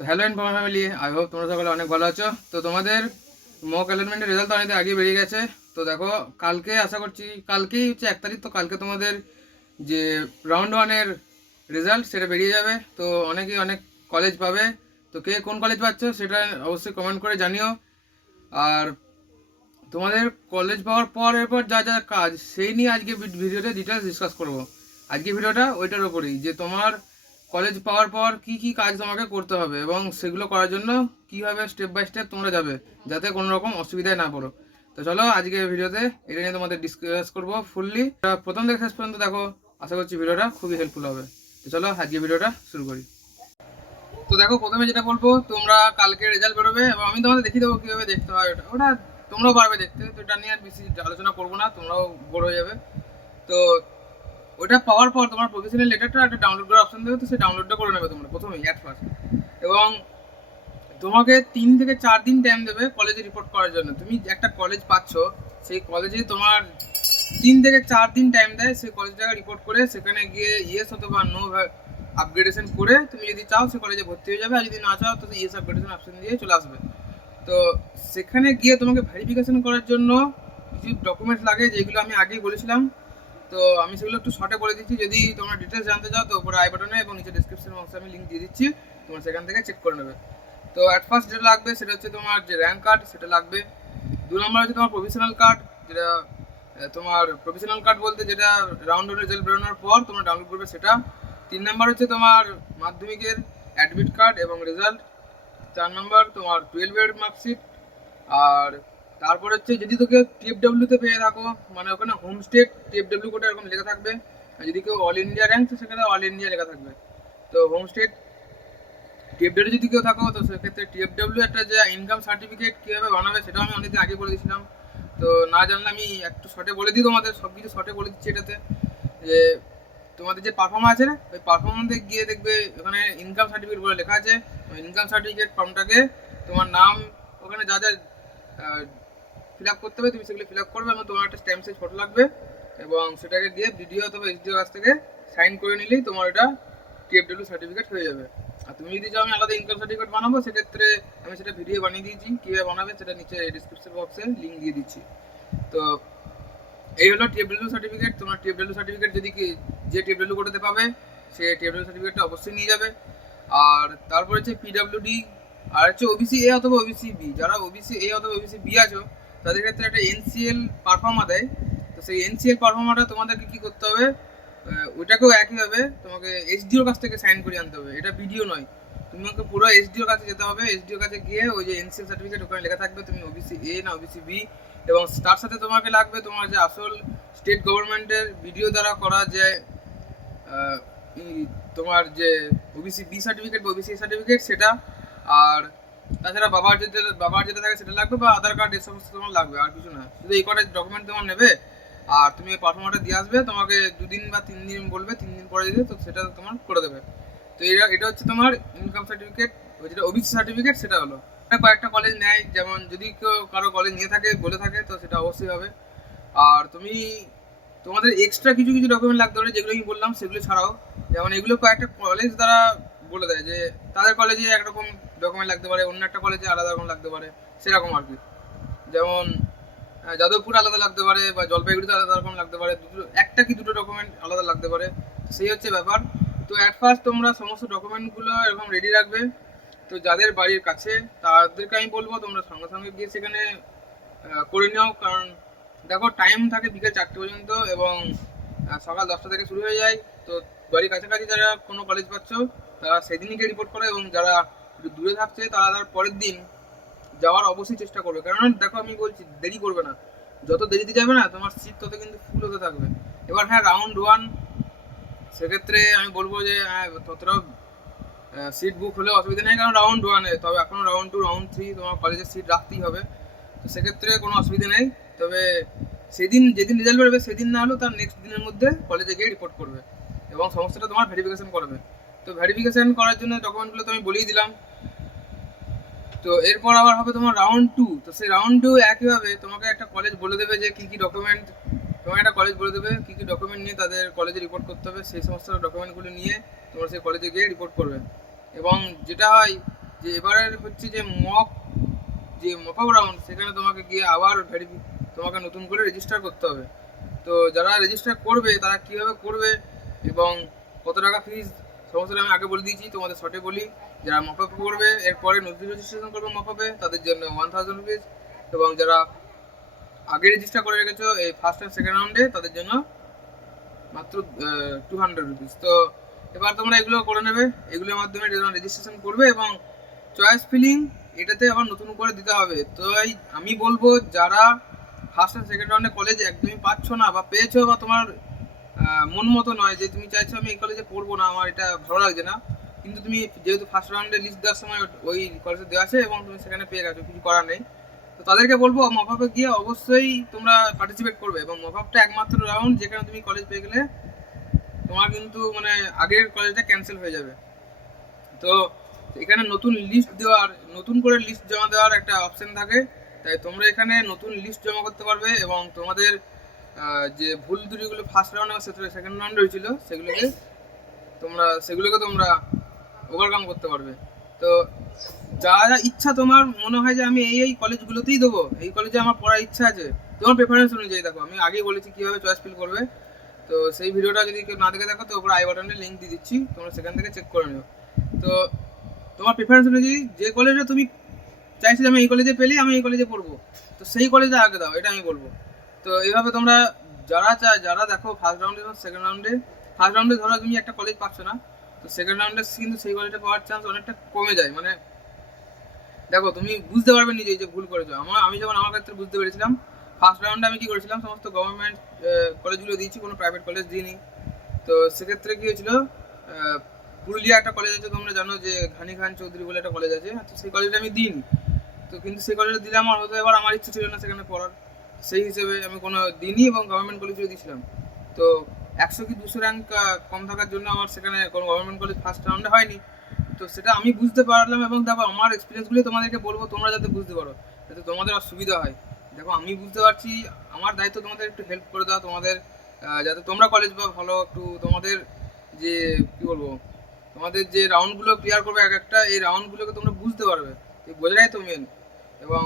তো hello inform family, I hope তোমরা সকলে অনেক ভালো আছো। তো তোমাদের মক অ্যালাইনমেন্টের রেজাল্ট তো অনেক আগে বেরিয়ে গেছে। তো দেখো, কালকে আশা করছি, কালকেই হচ্ছে 1 তারিখ, তো কালকে তোমাদের যে রাউন্ড ওয়ানের রেজাল্ট সেটা বেরিয়ে যাবে। তো অনেকেই অনেক কলেজ পাবে। তো কে কোন কলেজ পাচ্ছ সেটা অবশ্যই কমেন্ট করে জানিও। আর তোমাদের কলেজ পাওয়ার পর এরপর যা যা কাজ সেই নিয়ে আজকে ভিডিওতে ডিটেলস ডিসকাস করব। আজকে ভিডিওটা ওইটার উপরেই যে তোমার কলেজ পাওয়ার পর কি কি কাজ তোমাকে করতে হবে এবং সেগুলো করার জন্য কিভাবে স্টেপ বাই স্টেপ তোমরা যাবে যাতে কোনো রকম অসুবিধায় না পড়ো। তো চলো আজকে ভিডিওতে এটা নিয়ে তোমাদের ডিসকাস করবো ফুললি। প্রথম থেকে শেষ পর্যন্ত দেখো, আশা করছি ভিডিওটা খুবই হেল্পফুল হবে। তো চলো আজকে ভিডিওটা শুরু করি। তো দেখো, প্রথমে যেটা বলবো, তোমরা কালকে রেজাল্ট বেরোবে এবং আমি তোমাদের দেখিয়ে দেবো কীভাবে দেখতে হয়। ওটা ওটা তোমরাও পারবে দেখতে। তো এটা নিয়ে আর বেশি আলোচনা করবো না, তোমরাও বড় হয়ে যাবে। তো ওটা পাওয়ার পর তোমার প্রফেশনাল লেটারটা একটা ডাউনলোড করার অপশন দেবে। তো সেই ডাউনলোডটা করে নেবে তোমরা প্রথমেই অ্যাট ফার্স্ট। এবং তোমাকে 3 থেকে 4 দিন টাইম দেবে কলেজে রিপোর্ট করার জন্য। তুমি একটা কলেজ পাচ্ছ, সেই কলেজে তোমার 3 থেকে 4 দিন টাইম দেয় সেই কলেজটাকে রিপোর্ট করে সেখানে গিয়ে ইয়েস অথবা নো আপগ্রেডেশন করে তুমি যদি চাও সে কলেজে ভর্তি হয়ে যাবে, আর যদি না চাও তো ইয়েস আপগ্রেডেশন অপশন দিয়ে চলে আসবে। তো সেখানে গিয়ে তোমাকে ভেরিফিকেশন করার জন্য কিছু ডকুমেন্টস লাগে, যেগুলো আমি আগেই বলেছিলাম। তো আমি সেগুলো একটু শর্টে বলে দিচ্ছি। যদি তোমরা ডিটেলস জানতে চাও তো উপরে আই বাটনে এবং নিচে ডেসক্রিপশন বক্সে আমি লিঙ্ক দিয়ে দিচ্ছি, তোমরা সেখান থেকে চেক করে নেবে। তো অ্যাট ফার্স্ট যেটা লাগবে সেটা হচ্ছে তোমার যে র্যাঙ্ক কার্ড, সেটা লাগবে। 2 নম্বর হচ্ছে তোমার প্রফেশনাল কার্ড, যেটা তোমার প্রফেশনাল কার্ড বলতে যেটা রাউন্ড রেজাল্ট বেরোনোর পর তোমরা ডাউনলোড করবে সেটা। 3 নম্বর হচ্ছে তোমার মাধ্যমিকের অ্যাডমিট কার্ড এবং রেজাল্ট। 4 নম্বর তোমার 12-এর মার্কশিট। আর তারপর হচ্ছে যদি তোকে টিএফডব্লিউতে পেয়ে থাকো, মানে ওখানে হোম স্টেট টিএফডব্লিউ কোটা এরকম লেখা থাকবে। আর যদি কেউ অল ইন্ডিয়া র্যাঙ্ক তো সেখানে অল ইন্ডিয়া লেখা থাকবে। তো হোম স্টেট টিএফডব্লিউ যদি কেউ থাকো তো সেক্ষেত্রে টিএফডব্লিউ একটা যে ইনকাম সার্টিফিকেট কীভাবে বানাবে সেটাও আমি অনেকদিন আগে বলে দিয়েছিলাম। তো না জানলে আমি একটু শর্টে বলে দিই, তোমাদের সব কিছু শর্টে বলে দিচ্ছি এটাতে। যে তোমাদের যে পারফর্মার আছে না, ওই পারফরমেন্সে গিয়ে দেখবে ওখানে ইনকাম সার্টিফিকেট বলে লেখা আছে। ওই ইনকাম সার্টিফিকেট ফর্মটাকে তোমার নাম ওখানে যা যা ফিল আপ করতে হবে তুমি সেগুলো ফিল আপ করবে এবং তোমার একটা স্ট্যাম্প সাইজ ফটো লাগবে এবং সেটাকে দিয়ে ভিডিও অথবা এসডিও কাছ থেকে সাইন করে নিলেই তোমার এটা টিএফডব্লিউ সার্টিফিকেট হয়ে যাবে। আর তুমি যদি চাও আমি আলাদা ইনকাম সার্টিফিকেট বানাবো, সেক্ষেত্রে আমি সেটা ভিডিও বানিয়ে দিয়েছি, কীভাবে বানাবে সেটা নিচে ডিসক্রিপশন বক্সে লিঙ্ক দিয়ে দিচ্ছি। তো এই হলো টিএফডব্লিউ সার্টিফিকেট। তোমার টিএফডব্লিউ সার্টিফিকেট যদি যে টিএফডব্লিউ কোটাতে পাবে সে টিএফডব্লিউ সার্টিফিকেটটা অবশ্যই নিয়ে যাবে। আর তারপর হচ্ছে পিডব্লিউডি, আর হচ্ছে ওবিসি এ অথবা ওবিসি বি। যারা ওবিসি এ অথবা ওবিসি বি আছো তাদের ক্ষেত্রে একটা এনসিএল পারফর্মা দেয়। তো সেই এনসিএল পারফর্মাটা তোমাদেরকে কী করতে হবে, ওইটাকেও একইভাবে তোমাকে এসডিওর কাছ থেকে সাইন করে আনতে হবে। এটা ভিডিও নয়, তোমাকে পুরো এসডিওর কাছে যেতে হবে। এসডিওর কাছে গিয়ে ওই যে এনসিএল সার্টিফিকেট ওখানে লেখা থাকবে তুমি ওবিসি এ না ওবিসি বি, এবং তার সাথে তোমাকে লাগবে তোমার যে আসল স্টেট গভর্নমেন্টের ভিডিও দ্বারা করা যে তোমার যে ওবিসি বি সার্টিফিকেট বা ওবিসি সার্টিফিকেট সেটা। আর তাছাড়া বাবার যেটা থাকে সেটা লাগবে, বা আধার কার্ড, এই সমস্ত তোমার লাগবে, আর কিছু না। শুধু এই কটা ডকুমেন্ট তোমার নেবে আর তুমি এই পারফর্মারটা দিয়ে আসবে। তোমাকে 2 দিন বা 3 দিন বলবে, 3 দিন পরে দিবে, তো সেটা তোমার করে দেবে। তো এটা হচ্ছে তোমার ইনকাম সার্টিফিকেট, যেটা ওবিসি সার্টিফিকেট সেটা হলো। কয়েকটা কলেজ নেয়, যেমন যদি কেউ কারো কলেজ নিয়ে থাকে বলে থাকে তো সেটা অবশ্যই হবে। আর তোমাদের এক্সট্রা কিছু কিছু ডকুমেন্ট লাগতে পারে, যেগুলো আমি বললাম সেগুলো ছাড়াও। যেমন এগুলো কয়েকটা কলেজ দ্বারা বলে দেয় যে তাদের কলেজে একরকম ডকুমেন্ট লাগতে পারে, অন্য একটা কলেজে আলাদা রকম লাগতে পারে, সেরকম আর কি। যেমন যাদবপুর আলাদা লাগতে পারে বা জলপাইগুড়িতে আলাদা রকম লাগতে পারে, একটা কি দুটো ডকুমেন্ট আলাদা লাগতে পারে, সেই হচ্ছে ব্যাপার। তো অ্যাট ফার্স্ট তোমরা সমস্ত ডকুমেন্টগুলো এরকম রেডি রাখবে। তো যাদের বাড়ির কাছে তাদেরকে আমি বলবো তোমরা সঙ্গে সঙ্গে গিয়ে সেখানে করে নাও, কারণ দেখো টাইম থাকে বিকেল 4টে পর্যন্ত এবং সকাল 10টা থেকে শুরু হয়ে যায়। তো বাড়ির কাছাকাছি যারা কোনো কলেজ পাচ্ছ তারা সেদিনই গিয়ে রিপোর্ট করে, এবং যারা একটু দূরে থাকছে তারা তার পরের দিন যাওয়ার অবশ্যই চেষ্টা করবে। কারণ দেখো আমি বলছি দেরি করবে না, যত দেরিতে যাবে না তোমার সিট তত কিন্তু ফুল হতে থাকবে। এবার হ্যাঁ, রাউন্ড 1 সেক্ষেত্রে আমি বলবো যে ততটাও সিট বুক হলে অসুবিধা নেই, কারণ রাউন্ড 1-এ। তবে এখনও রাউন্ড 2, রাউন্ড 3 তোমার কলেজের সিট রাখতেই হবে। তো সেক্ষেত্রে কোনো অসুবিধা নেই। তবে যেদিন রেজাল্ট বেরোবে সেদিন না হলেও তার নেক্সট দিনের মধ্যে কলেজে গিয়ে রিপোর্ট করবে এবং সমস্তটা তোমার ভেরিফিকেশন করবে। তো ভেরিফিকেশন করার জন্য ডকুমেন্টগুলো তো আমি বলেই দিলাম। তো এরপর আবার হবে তোমার রাউন্ড 2। তো সেই রাউন্ড 2 একইভাবে তোমাকে একটা কলেজ বলে দেবে যে কী কী ডকুমেন্ট, তোমার একটা কলেজ বলে দেবে কী কী ডকুমেন্ট নিয়ে তাদের কলেজে রিপোর্ট করতে হবে। সেই সমস্ত ডকুমেন্টগুলো নিয়ে তোমরা সেই কলেজে গিয়ে রিপোর্ট করবে। এবং যেটা হয় যে এবারের হচ্ছে যে মক আপ রাউন্ড, সেখানে তোমাকে গিয়ে আবার তোমাকে নতুন করে রেজিস্টার করতে হবে। তো যারা রেজিস্টার করবে তারা কীভাবে করবে এবং কত টাকা ফিস সমস্যাটা আমি আগে বলে দিয়েছি, তোমাদের শর্টে বলি। যারা মক আপ করবে এরপরে নতুন রেজিস্ট্রেশন করবে মক আপে, তাদের জন্য 1000 রুপিস, এবং যারা আগে রেজিস্টার করে রেখেছো এই ফার্স্ট অ্যান্ড সেকেন্ড রাউন্ডে, তাদের জন্য মাত্র 200 রুপিস। তো এবার তোমরা এগুলো করে নেবে, এগুলোর মাধ্যমে রেজিস্ট্রেশন করবে এবং চয়েস ফিলিং এটাতে আবার নতুন করে দিতে হবে। তো আমি বলবো যারা ফার্স্ট অ্যান্ড সেকেন্ড রাউন্ডে কলেজ একদমই পাচ্ছ না বা পেয়েছো, বা তোমার মন মতো নয়, যে তুমি চাইছো আমি এই কলেজে পড়বো না, আমার এটা ভালো লাগছে না, কিন্তু তুমি যেহেতু ফার্স্ট রাউন্ডে লিস্ট দেওয়ার সময় ওই কলেজে দেওয়া আছে এবং তুমি সেখানে পেয়ে গেছো, কিছু করার নেই, তো তাদেরকে বলবো মক আপে গিয়ে অবশ্যই তোমরা পার্টিসিপেট করবে। এবং মক আপটা একমাত্র রাউন্ড যেখানে তুমি কলেজ পেয়ে গেলে তোমার কিন্তু মানে আগের কলেজটা ক্যান্সেল হয়ে যাবে। তো এখানে নতুন করে লিস্ট জমা দেওয়ার একটা অপশন থাকে, তাই তোমরা এখানে নতুন লিস্ট জমা করতে পারবে এবং তোমাদের যে ভুল ত্রুটিগুলো ফার্স্ট রাউন্ডে বা সেকেন্ড রাউন্ডে হয়েছিল সেগুলোকে তোমরা ওভারকাম করতে পারবে। তো যা ইচ্ছা তোমার মনে হয় যে আমি এই কলেজগুলোতেই দেবো, এই কলেজে আমার পড়ার ইচ্ছা আছে, তোমার প্রেফারেন্স অনুযায়ী, দেখো আমি আগেই বলেছি কীভাবে চয়েস ফিল করবে। তো সেই ভিডিওটা যদি কেউ না দেখে দেখো তো ওপরে আই বাটনে লিঙ্ক দিয়ে দিচ্ছি, তোমরা সেখান থেকে চেক করে নিও। তো তোমার প্রেফারেন্স অনুযায়ী যে কলেজে তুমি চাইছো আমি এই কলেজে পেলেই আমি এই কলেজে পড়বো, তো সেই কলেজে আগে দাও, এটা আমি বলবো। তো এইভাবে তোমরা যারা দেখো ফার্স্ট রাউন্ডে এবং সেকেন্ড রাউন্ডে, ফার্স্ট রাউন্ডে ধরো তুমি একটা কলেজ পাচ্ছ না, তো সেকেন্ড রাউন্ডে কিন্তু সেই কলেজটা পাওয়ার চান্স অনেকটা কমে যায়। মানে দেখো তুমি বুঝতে পারবে নিজেই যে ভুল করেছো। আমি যখন আমার ক্ষেত্রে বুঝতে পেরেছিলাম, ফার্স্ট রাউন্ডে আমি কি করেছিলাম, সমস্ত গভর্নমেন্ট কলেজগুলো দিয়েছি, কোনো প্রাইভেট কলেজ দিইনি। তো সেক্ষেত্রে কী হয়েছিল, পুরুলিয়া একটা কলেজ আছে, তোমরা জানো যে ঘানি খান চৌধুরী বলে একটা কলেজ আছে, তো সেই কলেজটা আমি দিইনি। তো কিন্তু সেই কলেজে দিলে আমার হতো, এবার আমার ইচ্ছে ছিল না সেখানে পড়ার, সেই হিসেবে আমি কোনো দিইনি এবং গভর্নমেন্ট কলেজগুলো দিয়েছিলাম। তো 100 কি 200 র্যাঙ্ক কম থাকার জন্য আমার সেখানে কোনো গভর্নমেন্ট কলেজ ফার্স্ট রাউন্ডে হয়নি। তো সেটা আমি বুঝতে পারলাম এবং দেখো আমার এক্সপিরিয়েন্সগুলি তোমাদেরকে বলবো, তোমরা যাতে বুঝতে পারো, যাতে তোমাদের অসুবিধা হয়। দেখো আমি বুঝতে পারছি, আমার দায়িত্ব তোমাদের একটু হেল্প করে দেওয়া, তোমাদের যাতে তোমরা কলেজ বা ভালো একটু তোমাদের যে কী বলবো, তোমাদের যে রাউন্ডগুলো ক্লিয়ার করবে একটা, এই রাউন্ডগুলোকে তোমরা বুঝতে পারবে, এই বোঝাটাই তো মেন। এবং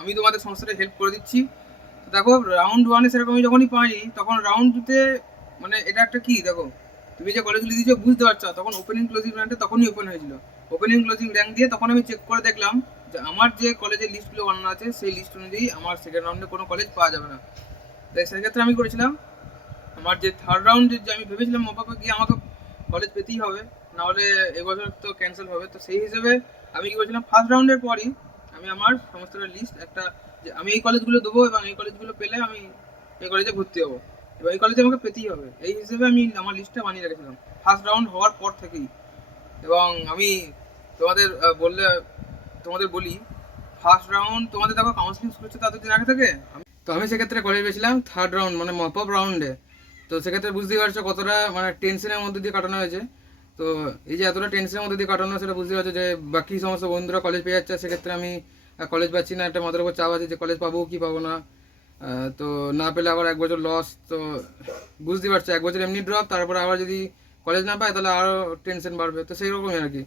আমি তোমাদের সমস্যাটা হেল্প করে দিচ্ছি। তো দেখো রাউন্ড ওয়ানে সেরকম আমি যখনই পাইনি, তখন রাউন্ড টুতে মানে এটা একটা কি, দেখো তুমি যে কলেজগুলি দিয়েছো বুঝতে পারছো, তখন ওপেনিং ক্লোজিং র্যাঙ্কটা তখনই ওপেন হয়েছিল। ওপেনিং ক্লোজিং র্যাঙ্ক দিয়ে তখন আমি চেক করে দেখলাম যে আমার যে কলেজের লিস্টগুলো বানানো আছে সেই লিস্ট অনুযায়ী আমার সেকেন্ড রাউন্ডে কোনো কলেজ পাওয়া যাবে না। তাই সেক্ষেত্রে আমি করেছিলাম, আমার যে থার্ড রাউন্ডে যে আমি ভেবেছিলাম মক আপে গিয়ে আমাকে কলেজ পেতেই হবে, নাহলে এবছর তো ক্যান্সেল হবে। তো সেই হিসেবে আমি কী করেছিলাম, ফার্স্ট রাউন্ডের পরই আমি আমার সমস্তটা লিস্ট একটা, যে আমি এই কলেজগুলো দেবো এবং এই কলেজগুলো পেলে আমি এই কলেজে ভর্তি হবো এবং এই কলেজে আমাকে পেতেই হবে, এই হিসেবে আমি আমার লিস্টটা বানিয়ে রেখেছিলাম ফার্স্ট রাউন্ড হওয়ার পর থেকেই। এবং আমি তোমাদের বলি, ফার্স্ট রাউন্ড তোমাদের দেখো কাউন্সিলিং শুরু হচ্ছে ততদিন আগে থেকে। তো আমি সেক্ষেত্রে কলেজ পেয়েছিলাম থার্ড রাউন্ড মানে মপ আপ রাউন্ডে। তো সেক্ষেত্রে বুঝতেই পারছো কতটা মানে টেনশনের মধ্যে দিয়ে কাটানো হয়েছে। তো এই যে এতটা টেনশনের মধ্যে দিয়ে কাটানো, সেটা বুঝতে পারছো যে বাকি সমস্ত বন্ধুরা কলেজ পেয়ে যাচ্ছে, সেক্ষেত্রে আমি কলেজ পাচ্ছি না, একটা মাথার উপর চাপ আছে যে কলেজ পাবো কি পাবো না। তো না পেলে আবার 1 বছর লস। তো বুঝতেই পারছো 1 বছর এমনি ড্রপ, তারপরে আবার যদি কলেজ না পায় তাহলে আরও টেনশন বাড়বে। তো সেই রকমই আর কি,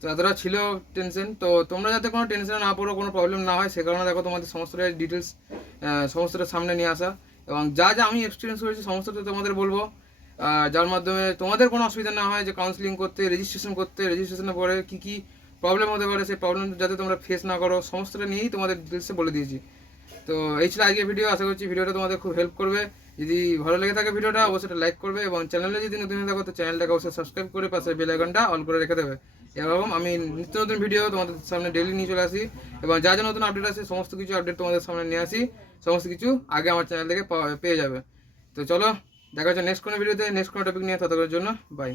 তো এতটা ছিল টেনশন। তো তোমরা যাতে কোনো টেনশনে না পড়ো, কোনো প্রবলেম না হয়, সে কারণে দেখো তোমাদের সমস্তটা ডিটেলস সমস্তটা সামনে নিয়ে আসা, এবং যা যা আমি এক্সপিরিয়েন্স করেছি সমস্তটা তোমাদের বলবো, যার মাধ্যমে তোমাদের কোনো অসুবিধা না হয় যে কাউন্সিলিং করতে, রেজিস্ট্রেশনের পরে কী কী প্রবলেম হতে পারে, সেই প্রবলেম যাতে তোমরা ফেস না করো, সমস্তটা নিয়েই তোমাদের ডিটেলসে বলে দিয়েছি। তো এই ছিল আজকের ভিডিও, আশা করছি ভিডিওটা তোমাদের খুব হেল্প করবে। যদি ভালো লেগে থাকে ভিডিওটা অবশ্যই লাইক করবে এবং চ্যানেলে যদি নতুন থাকো তো চ্যানেলটাকে অবশ্যই সাবস্ক্রাইব করে পাশে বেল আইকনটা অল করে রেখে দেবে। এরকম আমি নিত্য নতুন ভিডিও তোমাদের সামনে ডেইলি নিয়ে চলে আসি এবং যা যা নতুন আপডেট আছে সমস্ত কিছু আপডেট তোমাদের সামনে নিয়ে আসি, সমস্ত কিছু আগে আমার চ্যানেল থেকে পেয়ে যাবে। তো চলো দেখা হচ্ছে নেক্সট কোনো ভিডিওতে, নেক্সট কোনো টপিক নিয়ে, ততক্ষণের জন্য বাই।